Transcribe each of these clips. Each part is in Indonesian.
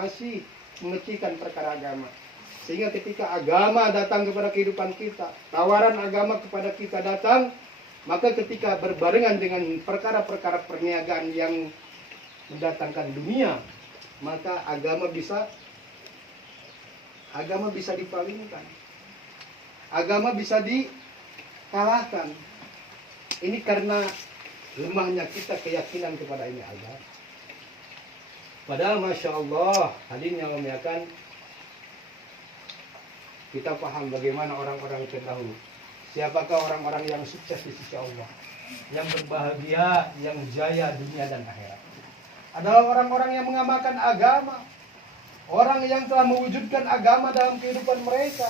masih memecihkan perkara agama. Sehingga ketika agama datang kepada kehidupan kita, tawaran agama kepada kita datang, maka ketika berbarengan dengan perkara-perkara perniagaan yang mendatangkan dunia, maka agama bisa dipalingkan. Agama bisa dikalahkan. Ini karena lemahnya kita keyakinan kepada ini agama. Padahal Masya Allah, hadirin yang memuliakan, kita paham bagaimana orang-orang terdahulu. Siapakah orang-orang yang sukses di sisi Allah, yang berbahagia, yang jaya dunia dan akhirat? Adalah orang-orang yang mengamalkan agama, orang yang telah mewujudkan agama dalam kehidupan mereka.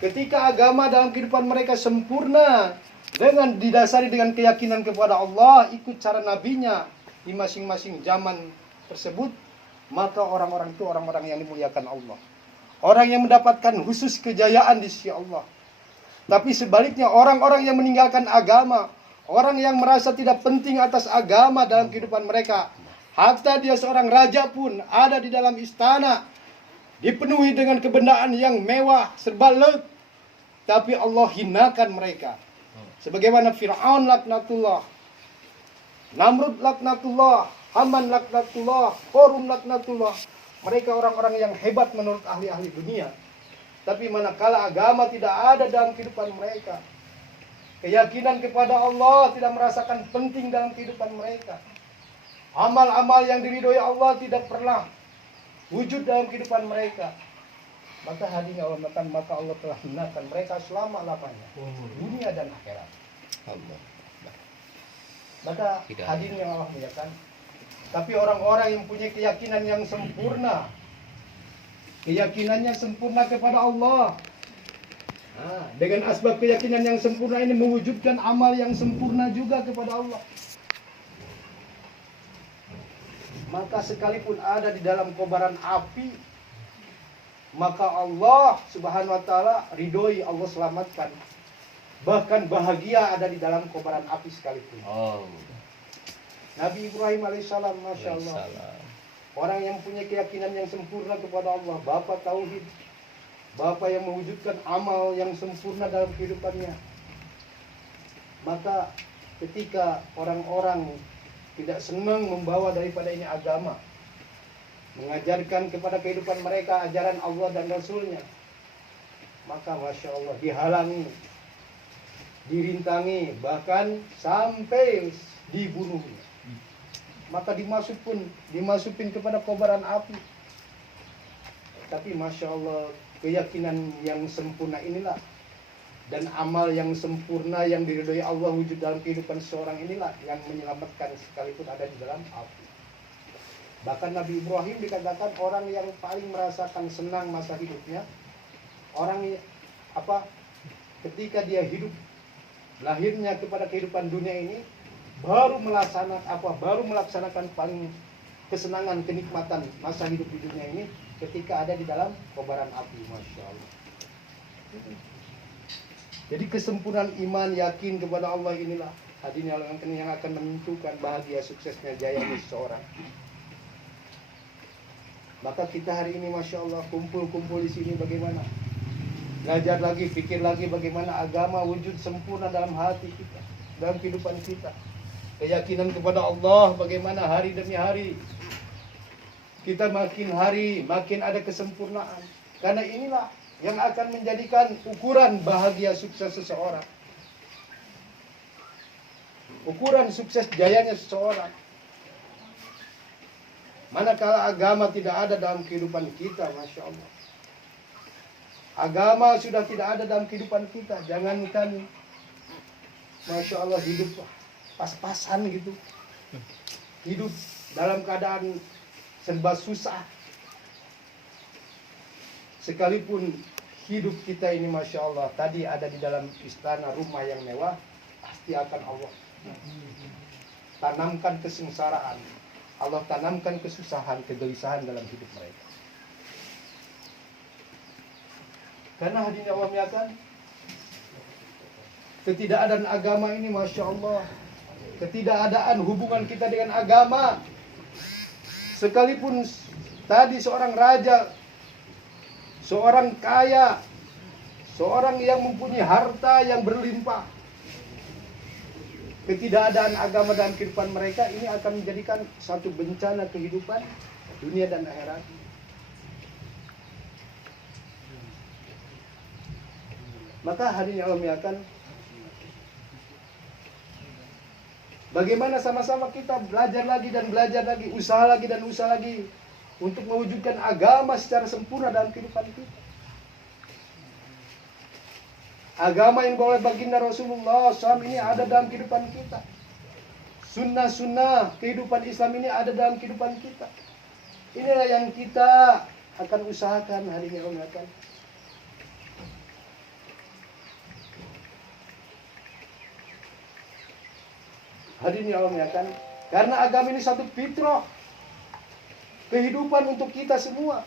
Ketika agama dalam kehidupan mereka sempurna, dengan didasari dengan keyakinan kepada Allah, ikut cara nabinya di masing-masing zaman tersebut, maka orang-orang itu orang-orang yang dimuliakan Allah. Orang yang mendapatkan khusus kejayaan di sisi Allah. Tapi sebaliknya orang-orang yang meninggalkan agama, orang yang merasa tidak penting atas agama dalam kehidupan mereka, hatta dia seorang raja pun ada di dalam istana, dipenuhi dengan kebendaan yang mewah, serba lengkap, tapi Allah hinakan mereka. Sebagaimana Fir'aun laknatullah, Namrud laknatullah, Haman laknatullah, Qarun laknatullah. Mereka orang-orang yang hebat menurut ahli-ahli dunia. Tapi manakala agama tidak ada dalam kehidupan mereka, keyakinan kepada Allah tidak merasakan penting dalam kehidupan mereka, amal-amal yang diridhoi Allah tidak pernah wujud dalam kehidupan mereka, maka hadirin Allah, maka Allah telah hinakan mereka selama-lamanya, dunia dan akhirat. Allah. Maka hadirin yang Allah muliakan, tapi orang-orang yang punya keyakinan yang sempurna, keyakinannya sempurna kepada Allah, dengan asbab keyakinan yang sempurna ini mewujudkan amal yang sempurna juga kepada Allah. Maka sekalipun ada di dalam kobaran api, maka Allah Subhanahu wa taala ridhoi, Allah selamatkan. Bahkan bahagia ada di dalam kobaran api sekalipun. Nabi Ibrahim alaihissalam, Masya Allah, orang yang punya keyakinan yang sempurna kepada Allah, Bapak Tauhid, Bapak yang mewujudkan amal yang sempurna dalam kehidupannya. Maka ketika orang-orang tidak senang membawa daripada ini agama, mengajarkan kepada kehidupan mereka ajaran Allah dan Rasulnya, maka Masya Allah dihalangi, dirintangi, bahkan sampai dibunuh. Maka dimasukin kepada kobaran api. Tapi Masya Allah, keyakinan yang sempurna inilah, dan amal yang sempurna yang diridhoi Allah wujud dalam kehidupan seseorang inilah yang menyelamatkan sekalipun ada di dalam api. Bahkan Nabi Ibrahim dikatakan orang yang paling merasakan senang masa hidupnya, orang ketika dia hidup, lahirnya kepada kehidupan dunia ini, baru melaksanakan paling kesenangan, kenikmatan masa hidup di dunia ini ketika ada di dalam kobaran api. Masya Allah. Jadi kesempurnaan iman, yakin kepada Allah inilah hadirin yang akan menentukan bahagia, suksesnya, jayanya seseorang. Maka kita hari ini Masya Allah kumpul-kumpul di sini bagaimana? Belajar lagi, pikir lagi bagaimana agama wujud sempurna dalam hati kita, dalam kehidupan kita. Keyakinan kepada Allah bagaimana hari demi hari kita makin ada kesempurnaan. Karena inilah yang akan menjadikan ukuran bahagia sukses seseorang, ukuran sukses jayanya seseorang. Manakala agama tidak ada dalam kehidupan kita, Masya Allah, agama sudah tidak ada dalam kehidupan kita, jangankan Masya Allah hidup pas-pasan gitu, hidup dalam keadaan serba susah, sekalipun hidup kita ini Masya Allah tadi ada di dalam istana rumah yang mewah, pasti akan Allah tanamkan kesengsaraan, Allah tanamkan kesusahan, kegelisahan dalam hidup mereka. Karena hadirin Allah muliakan, ketidakadaan agama ini Masya Allah, ketidakadaan hubungan kita dengan agama, sekalipun tadi seorang raja, seorang kaya, seorang yang mempunyai harta yang berlimpah, ketidakadaan agama dalam kehidupan mereka ini akan menjadikan satu bencana kehidupan dunia dan akhirat. Maka hadirin Allah muliakan, bagaimana sama-sama kita belajar lagi dan belajar lagi, usaha lagi dan usaha lagi untuk mewujudkan agama secara sempurna dalam kehidupan kita. Agama yang oleh baginda Rasulullah SAW ini ada dalam kehidupan kita. Sunnah-sunnah kehidupan Islam ini ada dalam kehidupan kita. Inilah yang kita akan usahakan hari ini Allah muliakan. Hadirin Allah muliakan, karena agama ini satu fitrah kehidupan untuk kita semua.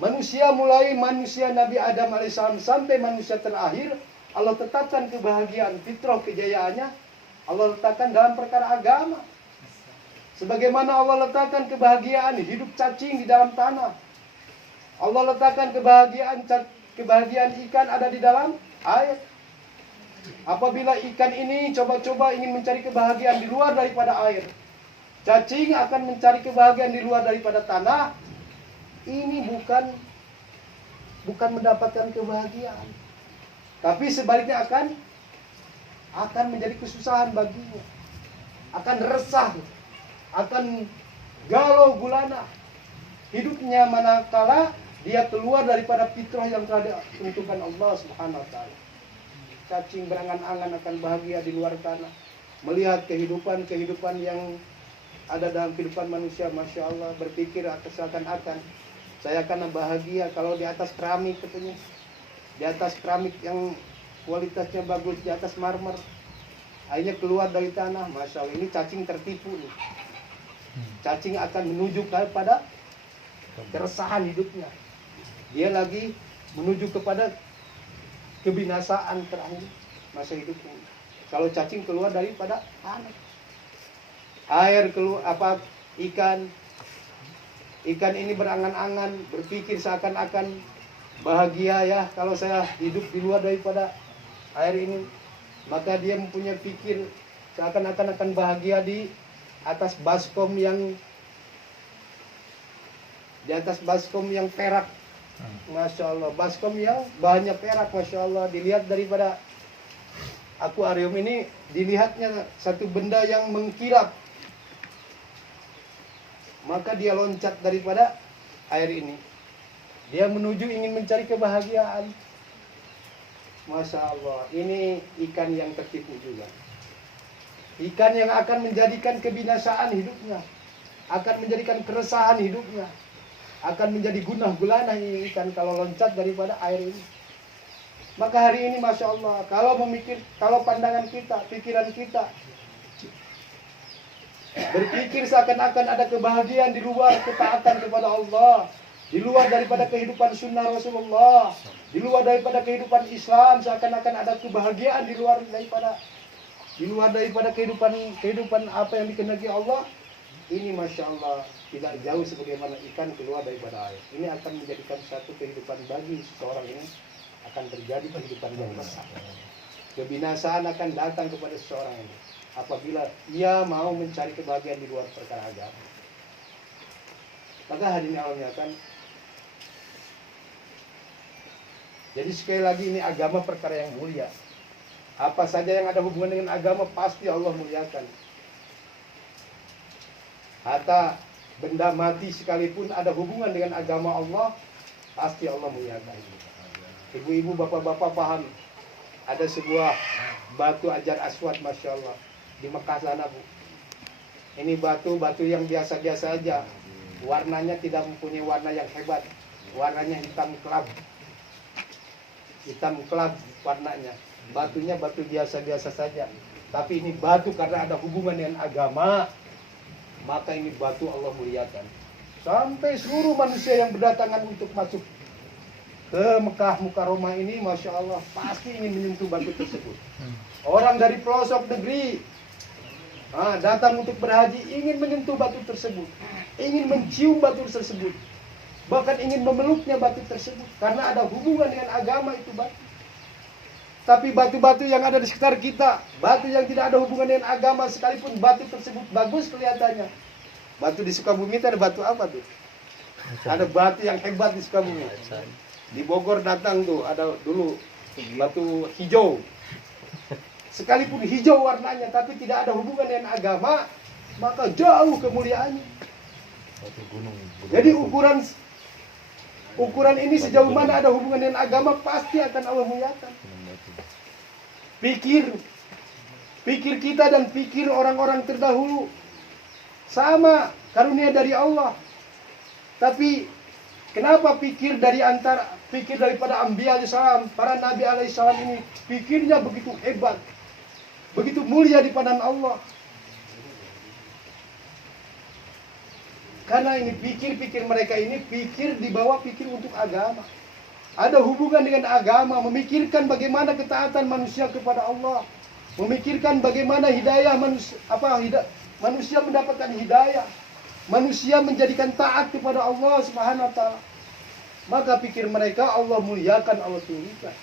Manusia mulai manusia Nabi Adam alaihissalam sampai manusia terakhir, Allah tetapkan kebahagiaan, fitrah kejayaannya Allah letakkan dalam perkara agama. Sebagaimana Allah letakkan kebahagiaan hidup cacing di dalam tanah, Allah letakkan kebahagiaan ikan ada di dalam air. Apabila ikan ini coba-coba ingin mencari kebahagiaan di luar daripada air, cacing akan mencari kebahagiaan di luar daripada tanah. Ini bukan mendapatkan kebahagiaan, tapi sebaliknya akan menjadi kesusahan baginya, akan resah, akan galau gulana hidupnya manakala dia keluar daripada fitrah yang telah ditentukan Allah Subhanahu wa taala. Cacing berangan-angan akan bahagia di luar tanah, melihat kehidupan yang ada dalam kehidupan manusia. Masya Allah, berpikir seakan-akan saya akan bahagia kalau di atas keramik, katanya, di atas keramik yang kualitasnya bagus, di atas marmer. Akhirnya keluar dari tanah, Masya Allah, ini cacing tertipu nih. Cacing akan menuju kepada keresahan hidupnya, dia lagi menuju kepada kebinasaan terakhir masa hidupnya. Kalau cacing keluar daripada tanah, air keluar ikan ini berangan-angan, berpikir seakan-akan bahagia ya kalau saya hidup di luar daripada air ini. Maka dia mempunyai pikir seakan-akan akan bahagia di atas baskom yang perak. Masya Allah, baskom yang bahannya perak, Masya Allah. Dilihat daripada akuarium ini, dilihatnya satu benda yang mengkilap. Maka dia loncat daripada air ini, dia menuju ingin mencari kebahagiaan. Masya Allah, ini ikan yang tertipu juga. Ikan yang akan menjadikan kebinasaan hidupnya, akan menjadikan keresahan hidupnya, akan menjadi gunah gulana ini ikan kalau loncat daripada air ini. Maka hari ini Masya Allah, kalau pandangan kita, pikiran kita berpikir seakan-akan ada kebahagiaan di luar ketaatan kepada Allah, di luar daripada kehidupan sunnah Rasulullah, di luar daripada kehidupan Islam, seakan-akan ada kebahagiaan di luar daripada kehidupan apa yang dikehendaki Allah. Ini Masya Allah tidak jauh sebagaimana ikan keluar daripada air. Ini akan menjadikan satu kehidupan bagi seseorang ini, akan terjadi kehidupan yang besar. Kebinasaan akan datang kepada seseorang ini apabila ia mau mencari kebahagiaan di luar perkara agama. Maka hadirin Allah muliakan, jadi sekali lagi ini agama perkara yang mulia. Apa saja yang ada hubungan dengan agama pasti Allah muliakan. Hatta benda mati sekalipun ada hubungan dengan agama Allah, pasti Allah muliakan. Ibu-ibu, bapak-bapak paham, ada sebuah batu Hajar Aswad, Masya Allah, di Mekah sana, Bu. Ini batu yang biasa-biasa aja, warnanya tidak mempunyai warna yang hebat, warnanya hitam kelab warnanya. Batunya batu biasa-biasa saja, tapi ini batu karena ada hubungan dengan agama, maka ini batu Allah muliakan. Sampai seluruh manusia yang berdatangan untuk masuk ke Mekah Mukarramah ini, Masya Allah, pasti ingin menyentuh batu tersebut. Orang dari pelosok negeri datang untuk berhaji ingin menyentuh batu tersebut. ingin mencium batu tersebut, bahkan ingin memeluknya batu tersebut, karena ada hubungan dengan agama itu batu. Tapi batu-batu yang ada di sekitar kita, batu yang tidak ada hubungan dengan agama, sekalipun batu tersebut bagus kelihatannya. Batu di Sukabumi itu ada batu apa tuh? Ada batu yang hebat di Sukabumi. Di Bogor datang tuh, ada dulu batu hijau. Sekalipun hijau warnanya, tapi tidak ada hubungan dengan agama, maka jauh kemuliaannya. Jadi ukuran ini sejauh mana ada hubungan dengan agama, pasti akan Allah muliakan. Pikir kita dan pikir orang-orang terdahulu sama, karunia dari Allah. Tapi kenapa pikir daripada Anbiya alaihissalam, para Nabi alaihissalam ini pikirnya begitu hebat, begitu mulia di pandangan Allah? Karena ini pikir mereka ini pikir di bawah pikir untuk agama. Ada hubungan dengan agama, memikirkan bagaimana ketaatan manusia kepada Allah, memikirkan bagaimana hidayah manusia mendapatkan hidayah, manusia menjadikan taat kepada Allah Subhanahu wa taala. Maka pikir mereka Allah muliakan, Allah tinggikan.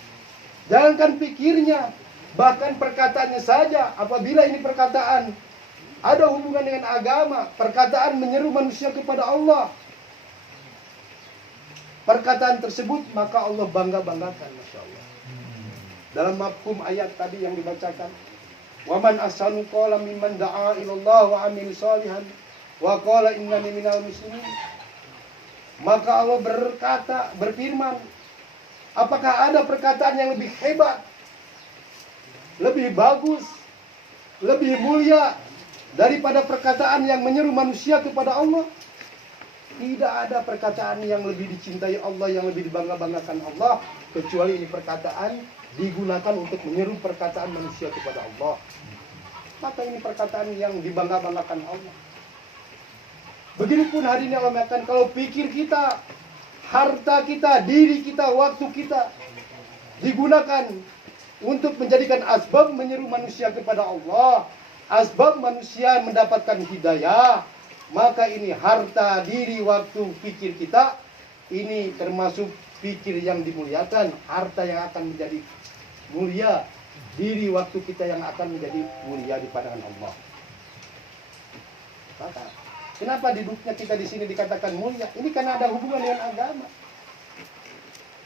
Jangankan pikirnya, bahkan perkataannya saja, apabila ini perkataan ada hubungan dengan agama, perkataan menyeru manusia kepada Allah, perkataan tersebut maka Allah bangga-banggakan, Masya Allah. Dalam mafhum ayat tadi yang dibacakan, waman ahsanu qawlan mimman da'a ilallah wa amil salihan wa qala innani minal muslimin. Maka Allah berfirman, apakah ada perkataan yang lebih hebat, lebih bagus, lebih mulia daripada perkataan yang menyeru manusia kepada Allah? Tidak ada perkataan yang lebih dicintai Allah, yang lebih dibangga-banggakan Allah, kecuali ini perkataan digunakan untuk menyeru perkataan manusia kepada Allah. Maka ini perkataan yang dibangga-banggakan Allah. Begitupun hari ini Allah mengatakan, kalau pikir kita, harta kita, diri kita, waktu kita digunakan untuk menjadikan asbab menyeru manusia kepada Allah, asbab manusia mendapatkan hidayah, maka ini harta, diri, waktu, pikir kita, ini termasuk pikir yang dimuliakan, harta yang akan menjadi mulia, diri, waktu kita yang akan menjadi mulia di pandangan Allah. Maka kenapa duduknya kita di sini dikatakan mulia? Ini karena ada hubungan dengan agama.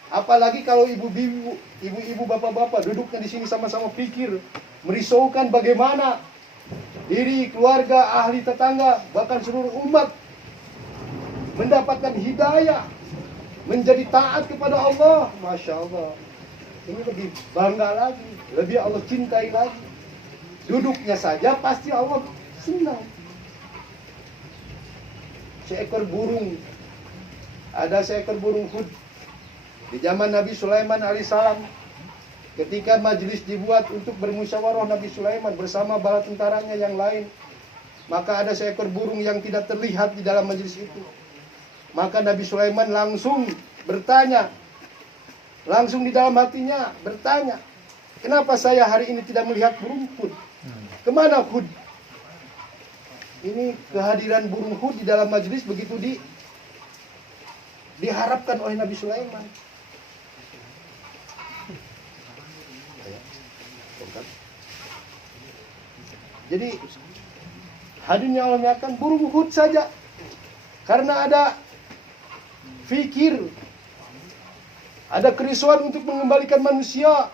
Apalagi kalau ibu-ibu, bapak-bapak duduknya di sini sama-sama pikir, merisaukan bagaimana diri, keluarga, ahli tetangga, bahkan seluruh umat mendapatkan hidayah, menjadi taat kepada Allah. Masya Allah, ini lebih bangga lagi, lebih Allah cintai lagi. Duduknya saja pasti Allah senang. Ada seekor burung hud di zaman Nabi Sulaiman alaihissalam. Ketika majelis dibuat untuk bermusyawarah Nabi Sulaiman bersama bala tentaranya yang lain, maka ada seekor burung yang tidak terlihat di dalam majelis itu. Maka Nabi Sulaiman langsung bertanya, langsung di dalam hatinya bertanya, kenapa saya hari ini tidak melihat burung hud? Kemana hud? Ini kehadiran burung hud di dalam majelis begitu diharapkan oleh Nabi Sulaiman. Jadi hadirnya Allah menyatakan burung hud saja, karena ada fikir, ada kerisauan untuk mengembalikan manusia.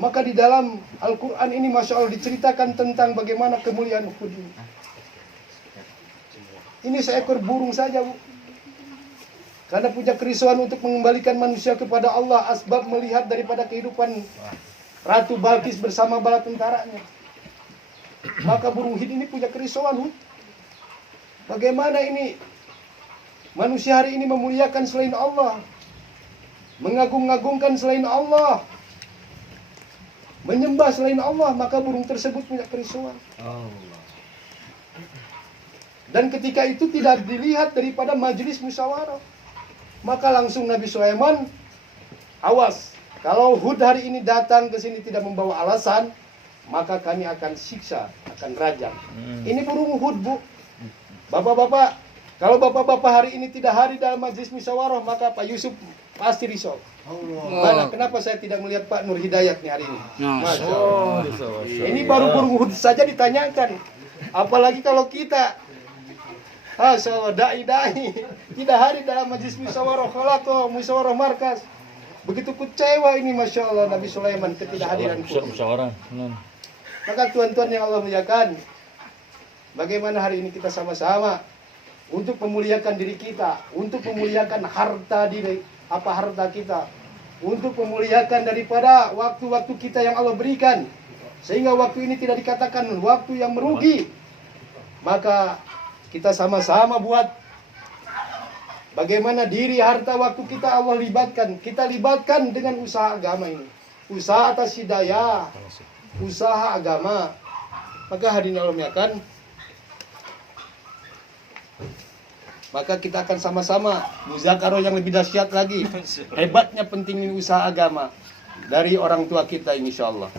Maka di dalam Al-Quran ini Masya Allah diceritakan tentang bagaimana kemuliaan hud ini. Ini seekor burung saja, Bu. Karena punya kerisauan untuk mengembalikan manusia kepada Allah, asbab melihat daripada kehidupan Ratu Balkis bersama bala tentaranya. Maka burung hud ini punya kerisauan, hud. Bagaimana ini manusia hari ini memuliakan selain Allah, mengagung-agungkan selain Allah, menyembah selain Allah. Maka burung tersebut punya kerisauan. Dan ketika itu tidak dilihat daripada majelis musyawarah, maka langsung Nabi Sulaiman, awas, kalau hud hari ini datang ke sini tidak membawa alasan, maka kami akan siksa, akan rajam. Ini burung hud, Bu. Bapak-bapak, Kalau bapak-bapak hari ini tidak hadir dalam majelis musyawarah, maka Pak Yusuf pasti risau. Mana kenapa saya tidak melihat Pak Nur Hidayat nih hari ini? Masya Allah. Ini baru Uhud saja ditanyakan. Apalagi kalau kita, Masya Allah, dai-dai tidak hadir dalam majelis musyawarah khalaqah, musyawarah markas. Begitu kecewa ini, Masya Allah, Nabi Sulaiman ketidakhadiran. Musyawarah. Maka tuan-tuan yang Allah muliakan, bagaimana hari ini kita sama-sama untuk memuliakan diri kita, untuk memuliakan harta kita, untuk memuliakan daripada waktu-waktu kita yang Allah berikan, sehingga waktu ini tidak dikatakan waktu yang merugi. Maka kita sama-sama buat bagaimana diri, harta, waktu kita Allah libatkan. Kita libatkan dengan usaha agama ini, usaha atas hidayah, usaha agama. Maka hadirin Allah muliakan, maka kita akan sama-sama muzakarah yang lebih dahsyat lagi. Hebatnya pentingnya usaha agama dari orang tua kita, insya Allah.